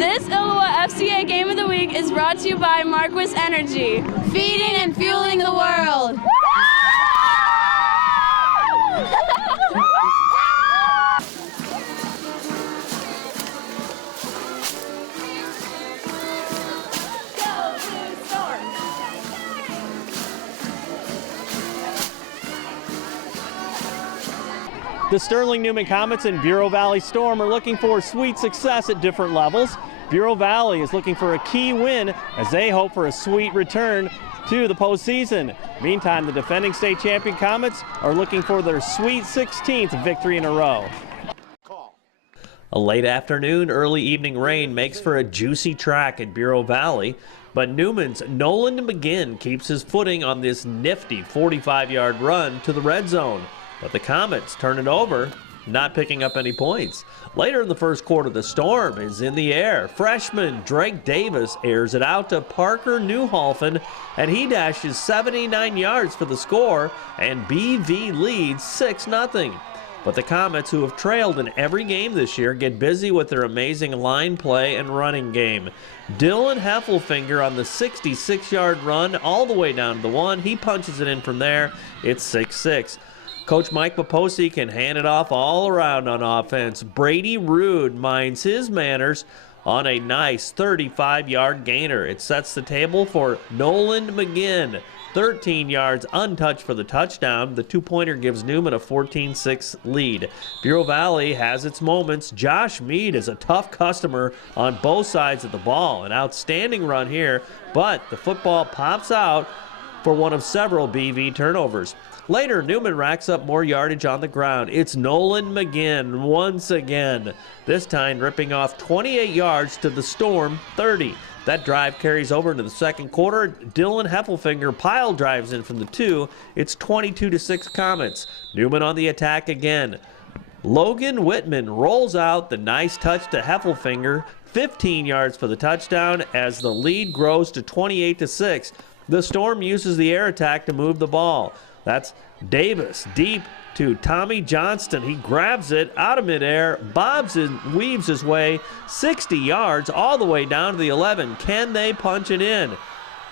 This Iowa FCA Game of the Week is brought to you by Marquis Energy, feeding and fueling the world. The Sterling Newman Comets and Bureau Valley Storm are looking for sweet success at different levels. Bureau Valley is looking for a key win as they hope for a sweet return to the postseason. Meantime, the defending state champion Comets are looking for their sweet 16th victory in a row. A late afternoon, early evening rain makes for a juicy track at Bureau Valley, but Newman's Nolan McGinn keeps his footing on this nifty 45-yard run to the red zone. But the Comets turn it over, not picking up any points. Later in the first quarter, the Storm is in the air. Freshman Drake Davis airs it out to Parker Newholfen, and he dashes 79 yards for the score, and BV leads 6-0. But the Comets, who have trailed in every game this year, get busy with their amazing line play and running game. Dylan Heffelfinger on the 66-yard run all the way down to the 1. He punches it in from there. It's 6-6. Coach Mike Papoccia can hand it off all around on offense. Brady Rude minds his manners on a nice 35-yard gainer. It sets the table for Nolan McGinn. 13 yards untouched for the touchdown. The two-pointer gives Newman a 14-6 lead. Bureau Valley has its moments. Josh Mead is a tough customer on both sides of the ball. An outstanding run here, but the football pops out for one of several BV turnovers. Later, Newman racks up more yardage on the ground. It's Nolan McGinn once again, this time ripping off 28 yards to the Storm 30. That drive carries over into the second quarter. Dylan Heffelfinger pile drives in from the 2. It's 22-6 Comets. Newman on the attack again. Logan Whitman rolls out the nice touch to Heffelfinger. 15 yards for the touchdown as the lead grows to 28-6. The Storm uses the air attack to move the ball. That's Davis deep to Tommy Johnston. He grabs it out of midair, bobs and weaves his way 60 yards all the way down to the 11. Can they punch it in?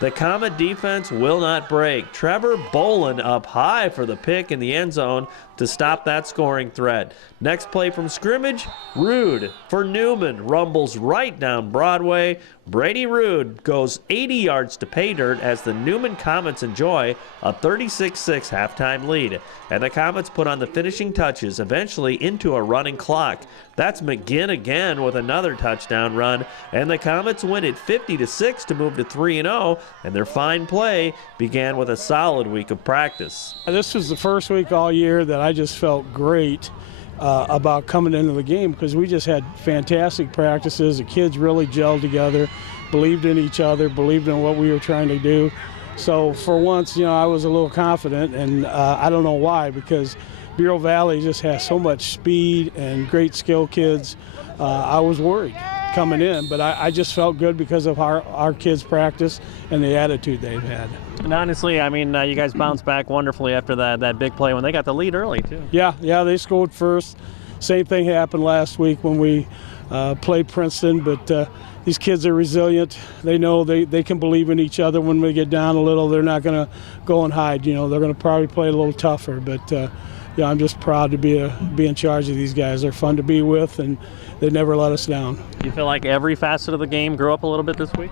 The Comet defense will not break. Trevor Bolin up high for the pick in the end zone to stop that scoring threat. Next play from scrimmage, Rude for Newman. Rumbles right down Broadway. Brady Rude goes 80 yards to pay dirt as the Newman Comets enjoy a 36-6 halftime lead. And the Comets put on the finishing touches, eventually into a running clock. That's McGinn again with another touchdown run. And the Comets win it 50-6 to move to 3-0. And their fine play began with a solid week of practice. This was the first week all year that I just felt great about coming into the game because we just had fantastic practices. The kids really gelled together, believed in each other, believed in what we were trying to do. So for once, I was a little confident, and I don't know why, because Bureau Valley just has so much speed and great skill kids. I was worried coming in, but I just felt good because of our kids' practice and the attitude they've had. And honestly, you guys bounced back wonderfully after that big play when they got the lead early, too. Yeah, they scored first. Same thing happened last week when we played Princeton, but these kids are resilient. They know they can believe in each other. When we get down a little, they're not going to go and hide. They're going to probably play a little tougher, but I'm just proud to be in charge of these guys. They're fun to be with, and they never let us down. You feel like every facet of the game grew up a little bit this week?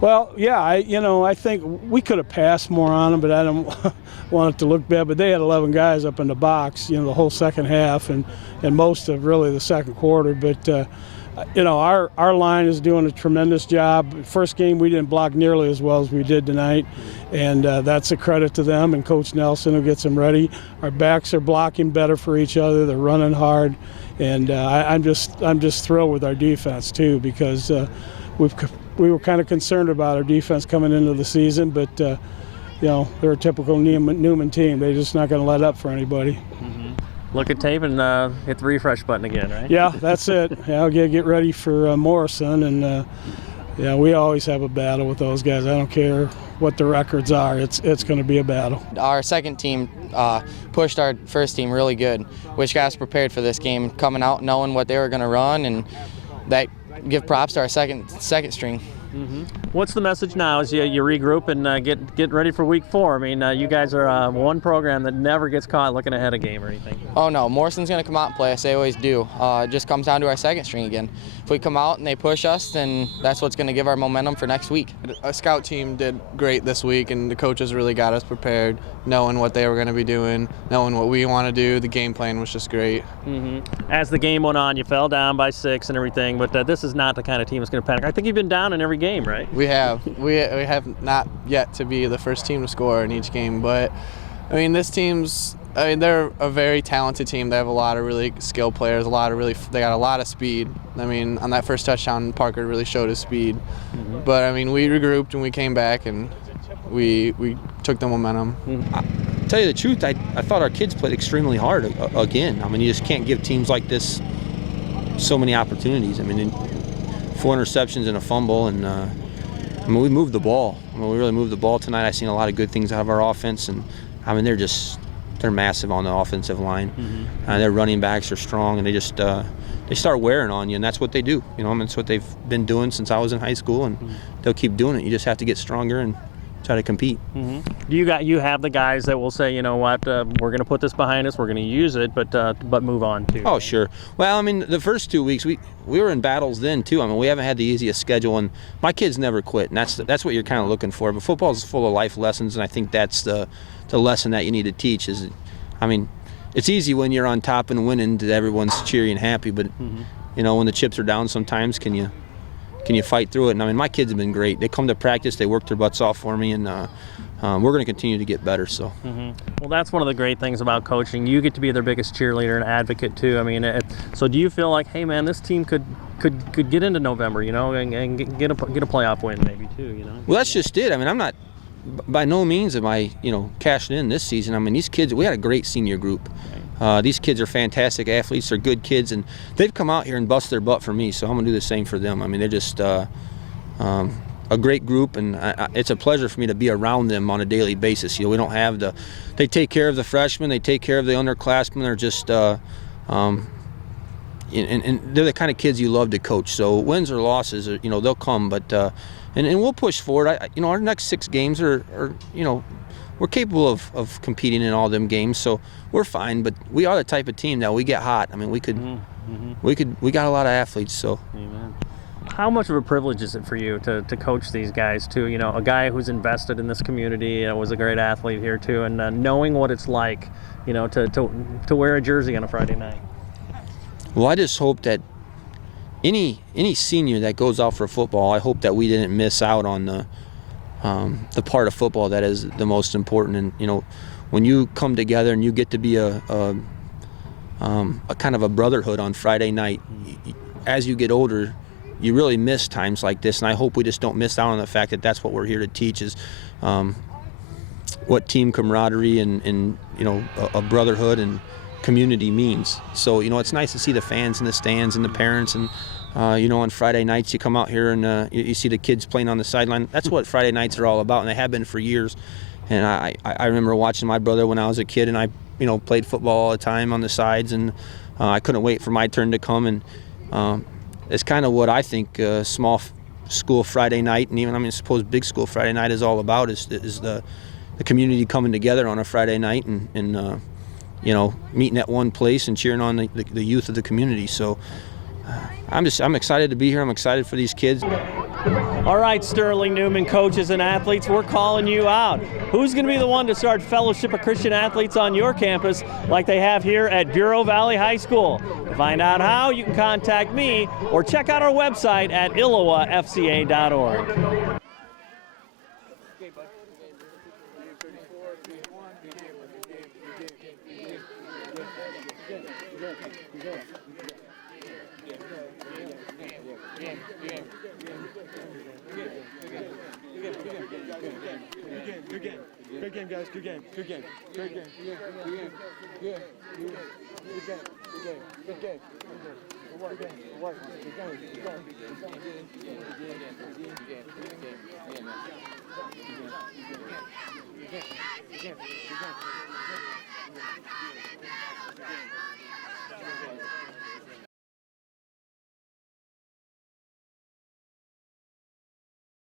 Well, yeah, I think we could have passed more on them, but I don't want it to look bad. But they had 11 guys up in the box, the whole second half and most of really the second quarter. But our line is doing a tremendous job. First game we didn't block nearly as well as we did tonight, and that's a credit to them and Coach Nelson who gets them ready. Our backs are blocking better for each other. They're running hard, and I'm just thrilled with our defense too, because we were kind of concerned about our defense coming into the season, but they're a typical Newman team. They're just not going to let up for anybody. Mm-hmm. Look at tape and hit the refresh button again, right? Yeah, that's it. I'll get ready for Morrison, and we always have a battle with those guys. I don't care what the records are. It's going to be a battle. Our second team pushed our first team really good, which got us prepared for this game, coming out knowing what they were going to run, and that give props to our second string. What's the message now as you regroup and get ready for week 4? I mean, you guys are one program that never gets caught looking ahead a game or anything. Oh no, Morrison's going to come out and play us. They always do. It just comes down to our second string again. If we come out and they push us, then that's what's going to give our momentum for next week. Our scout team did great this week, and the coaches really got us prepared, knowing what they were going to be doing, knowing what we want to do. The game plan was just great. As the game went on, you fell down by 6 and everything, but this is not the kind of team that's going to panic. I think you've been down in every game, right? We have not yet to be the first team to score in each game, but I mean they're a very talented team. They have a lot of really skilled players, they got a lot of speed. I mean, on that first touchdown, Parker really showed his speed. But I mean, we regrouped and we came back and we took the momentum. To tell you the truth, I thought our kids played extremely hard again. I mean, you just can't give teams like this so many opportunities. I mean, 4 interceptions and a fumble, and I mean, we moved the ball. I mean, we really moved the ball tonight. I've seen a lot of good things out of our offense, and I mean, they're massive on the offensive line. Their running backs are strong, and they start wearing on you, and that's what they do. You know, I mean, it's what they've been doing since I was in high school, and they'll keep doing it. You just have to get stronger and try to compete. Do you have the guys that will say, you know what, we're going to put this behind us, we're going to use it, but move on too? Oh, sure. Well, I mean, the first 2 weeks we were in battles then too. I mean, we haven't had the easiest schedule, and my kids never quit, and that's what you're kind of looking for. But football is full of life lessons, and I think that's the lesson that you need to teach. Is, I mean, it's easy when you're on top and winning that everyone's cheery and happy, but you know, when the chips are down, sometimes can you fight through it? And I mean, my kids have been great. They come to practice, they work their butts off for me, and we're going to continue to get better. So. Well, that's one of the great things about coaching. You get to be their biggest cheerleader and advocate too. I mean, so do you feel like, hey man, this team could get into November, you know, and get a playoff win maybe too, you know? Well, that's just it. I mean, I'm not. By no means am I, you know, cashing in this season. I mean, these kids, we had a great senior group. These kids are fantastic athletes. They're good kids, and they've come out here and bust their butt for me, so I'm going to do the same for them. I mean, they're just a great group, and it's a pleasure for me to be around them on a daily basis. You know, we don't have they take care of the freshmen, they take care of the underclassmen. They're just, and they're the kind of kids you love to coach. So wins or losses, you know, they'll come, but and we'll push forward. You know, our next 6 games are you know, we're capable of competing in all them games, so we're fine. But we are the type of team that we get hot. I mean, we got a lot of athletes. So. Amen. How much of a privilege is it for you to coach these guys too? You know, a guy who's invested in this community, was a great athlete here too, and knowing what it's like, you know, to wear a jersey on a Friday night. Well, I just hope that any senior that goes out for football, I hope that we didn't miss out on the part of football that is the most important. And you know, when you come together and you get to be a kind of a brotherhood on Friday night, as you get older, you really miss times like this. And I hope we just don't miss out on the fact that that's what we're here to teach, is what team camaraderie and you know, a brotherhood and community means. So, you know, it's nice to see the fans in the stands and the parents, and you know, on Friday nights you come out here and you see the kids playing on the sideline. That's what Friday nights are all about, and they have been for years. And I remember watching my brother when I was a kid, and I, you know, played football all the time on the sides, and I couldn't wait for my turn to come. And it's kind of what I think small school Friday night, and even, I mean, I suppose big school Friday night is all about, is the community coming together on a Friday night and you know, meeting at one place and cheering on the youth of the community. So I'm excited to be here. I'm excited for these kids. All right, Sterling Newman coaches and athletes, we're calling you out. Who's going to be the one to start Fellowship of Christian Athletes on your campus like they have here at Bureau Valley High School? To find out how, you can contact me or check out our website at illawafca.org. Good game, guys. Good game. Good game. Great game. Good game. Good game.